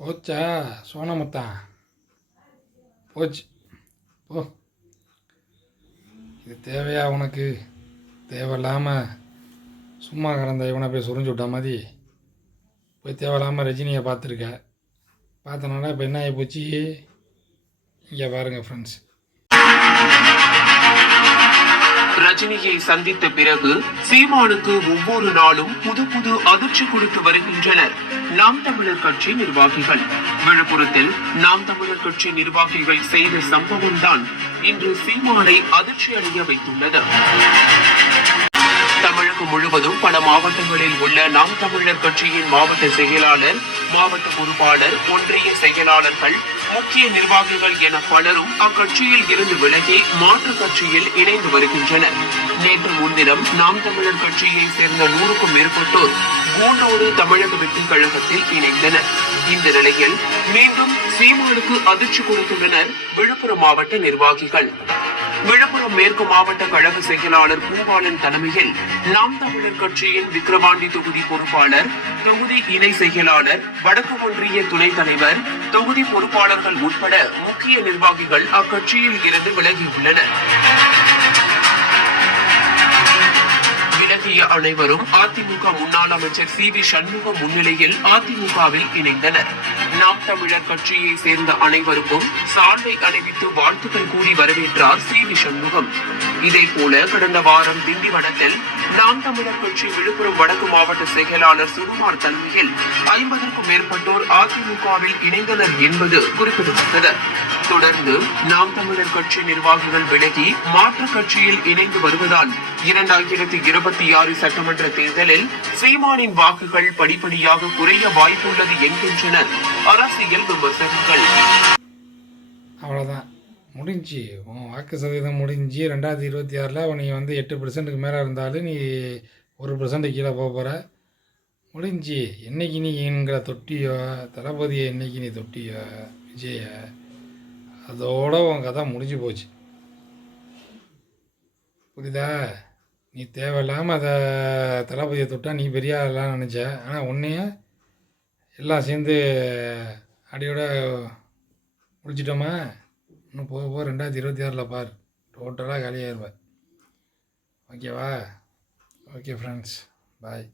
போச்சா சோனமுத்தா போச்சு போ. இது தேவையா உனக்கு? தேவையில்லாமல் சும்மா கிடந்த இவனை போய் சுரிஞ்சு விட்ட மாதிரி போய் தேவையில்லாமல் ரஜினியை பார்த்துருக்க. பார்த்தனால இப்போ என்ன ஆகி போச்சு? இங்கே பாருங்கள் ஃப்ரெண்ட்ஸ். ரஜினியை சந்தித்த பிறகு சீமானுக்கு ஒவ்வொரு நாளும் புது புது அதிர்ச்சி கொடுத்து வருகின்றனர் நாம் தமிழர் கட்சி நிர்வாகிகள். விழுப்புரத்தில் நாம் தமிழர் கட்சி நிர்வாகிகள் செய்த சம்பவம் தான் இன்று சீமானை அதிர்ச்சி அடைய வைத்துள்ளது. தமிழகம் முழுவதும் பல மாவட்டங்களில் உள்ள நாம் தமிழர் கட்சியின் மாவட்ட செயலாளர், மாவட்ட பொறுப்பாளர், ஒன்றிய செயலாளர்கள், முக்கிய நிர்வாகிகள் என பலரும் அக்கட்சியில் இருந்து விலகி மாற்றுக் கட்சியில் இணைந்து வருகின்றனர். நேற்று முன்தினம் நாம் தமிழர் கட்சியை சேர்ந்த 100க்கும் மேற்பட்டோர் கூண்டோடு தமிழக வெற்றிக் கழகத்தில் இணைந்தனர். இந்த நிலையில் மீண்டும் சீமானுக்கு அதிர்ச்சி கொடுத்துள்ளனர் விழுப்புரம் மாவட்ட நிர்வாகிகள். விழுப்புரம் மேற்கு மாவட்ட கழக செயலாளர் பூபாலன் தலைமையில் நாம் தமிழர் கட்சியின் விக்கிரவாண்டி தொகுதி பொறுப்பாளர், தொகுதி இணை செயலாளர், வடக்கு ஒன்றிய துணைத் தலைவர், தொகுதி பொறுப்பாளர்கள் உட்பட முக்கிய நிர்வாகிகள் அக்கட்சியில் இருந்து விலகியுள்ளனர். விலகிய அனைவரும் அதிமுக முன்னாள் அமைச்சர் சி வி சண்முகம் முன்னிலையில் அதிமுகவில் இணைந்தனர். நாம் தமிழர் கட்சியை சேர்ந்த அனைவருக்கும் சால்வை அணிவித்து வாழ்த்துக்கள் கூறி வரவேற்றார் சி வி சண்முகம். இதேபோல கடந்த வாரம் திண்டிவனத்தில் நாம் தமிழர் கட்சி விழுப்புரம் வடக்கு மாவட்ட செயலாளர் சுகுமார் தலைமையில் 50க்கும் மேற்பட்டோர் அதிமுகவில் இணைந்தனர் என்பது குறிப்பிடத்தக்கது. தொடர்ந்து நாம் தமிழர் கட்சி நிர்வாகிகள் விலகி மாற்றுக் கட்சியில் இணைந்து வருவதால் 2026 சட்டமன்ற தேர்தலில் சீமானின் வாக்குகள் படிப்படியாக குறைய வாய்ப்புள்ளது என்கின்றனர் அரசியல் விமர்சகர்கள். அவ்வளோதான், முடிஞ்சு உன் வாக்கு சதவீதம் முடிஞ்சு. 2026 நீ 8% மேலே இருந்தாலும் நீ 1% கீழே போக போகிற. முடிஞ்சு. என்னைக்கு நீ எங்களை தொட்டியோ, தளபதியை என்னைக்கு நீ தொட்டியோ விஜய, அதோட உன் கதை முடிஞ்சு போச்சு. புரியுதா? நீ தேவையில்லாமல் அதை தளபதியை தொட்டா நீ பெரிய ஆளாக நினச்ச. ஆனால் உன்னைய எல்லாம் சேர்ந்து அடியோட முடிச்சிட்டோமா? இன்னும் போக போக 2026 பார், டோட்டலாக காலியாகிருவேன். ஓகேவா? ஓகே ஃப்ரெண்ட்ஸ், பாய்.